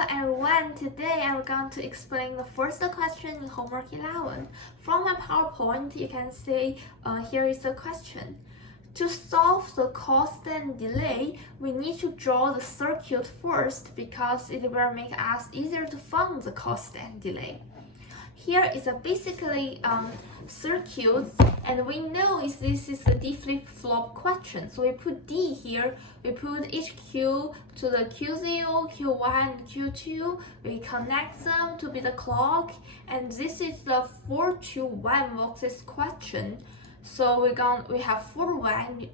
Hello everyone, today I'm going to explain the first question in homework 11. From my PowerPoint, you can see here is the question. To solve the cost and delay, we need to draw the circuit first because it will make us easier to find the cost and delay. Here is a basically circuit, and we know this is a D flip-flop question. So we put D here, we put each Q to the Q0, Q1, and Q2. We connect them to be the clock, and this is the 4 to 1 boxes question. So we have 4 value,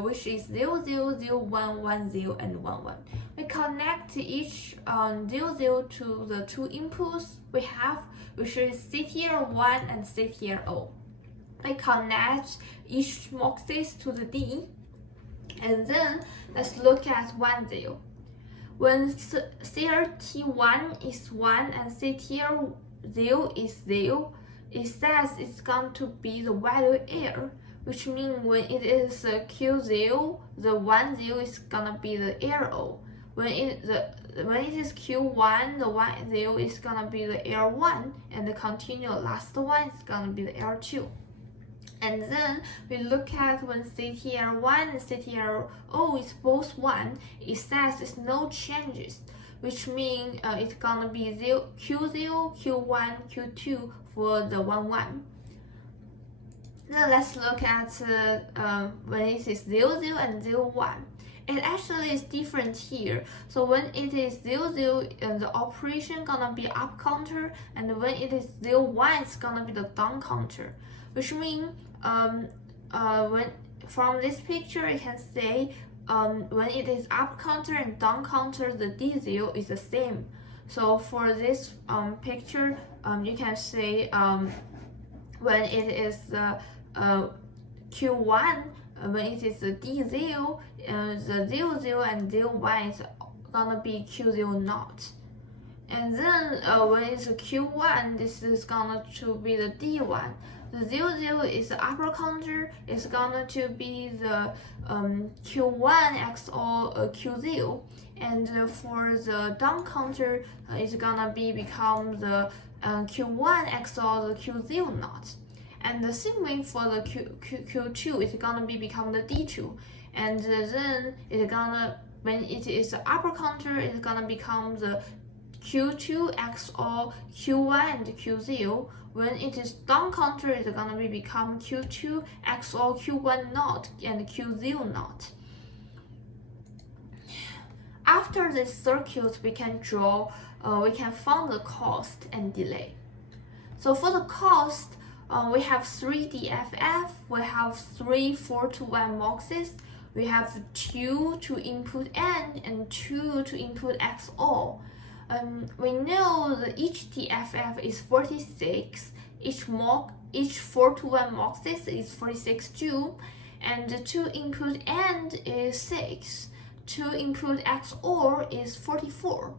which is 0, 0, 0, 1, 1, 0, and 1, 1. We connect each 0, 0 to the 2 inputs we have, which is CTR1 and CTR0. We connect each boxes to the D, and then let's look at 1, 0. When CRT1 is 1 and CTR0 is 0, it says it's going to be the value error, which means when it is Q0, the 1, 0 is gonna be the error. When it is Q1, the 1, 0 is gonna be the error 1, and the continual last one is gonna be the error 2. And then we look at when CTR1 and CTR0 is both 1, it says it's no changes, which means it's gonna be Q0, Q1, Q2 for the 1, 1. Now let's look at when it is 0, 0 and 0, 1. It actually is different here. So when it is 0, 0, the operation gonna be up counter, and when it is 0, 1, it's gonna be the down counter, which means when from this picture you can say when it is up counter and down counter, the D0 is the same. So for this picture, you can say when it is Q1, when it is the D0, the 0, 0 and 0, 1 is gonna be Q0 naught. And then when it's a Q1, this is gonna to be the D1. The 0, 0 is the upper counter, it's gonna to be the Q1 XOR Q0. And for the down counter, it's gonna become the Q1 XOR the Q0 naught. And the same way for the Q2, it's gonna become the D2. And then it's gonna, when it is the upper counter, it's gonna become the Q2 XOR Q1 and Q0. When it is down counter, it's gonna become Q2 XOR Q1 naught and Q0 naught. After this circuit, we can find the cost and delay. So for the cost, we have 3 DFF, we have 3 4 to 1 boxes, we have 2 to input AND and 2 to input XOR. We know that each DFF is 46, each 4 to 1 boxes is 46 too, and the 2 input AND is 6, 2 input XOR is 44.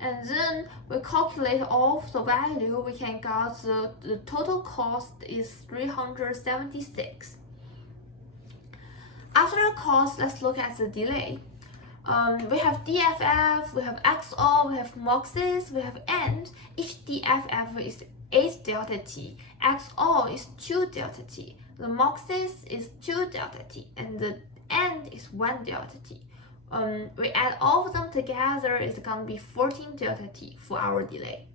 And then we calculate all of the value, we can get the total cost is 376. After the cost, let's look at the delay. We have DFF, we have XOR, we have boxes, we have AND. Each DFF is 8 delta T, XOR is 2 delta T, the boxes is 2 delta T, and the AND is 1 delta T. We add all of them together, it's gonna be 14 delta T for our delay.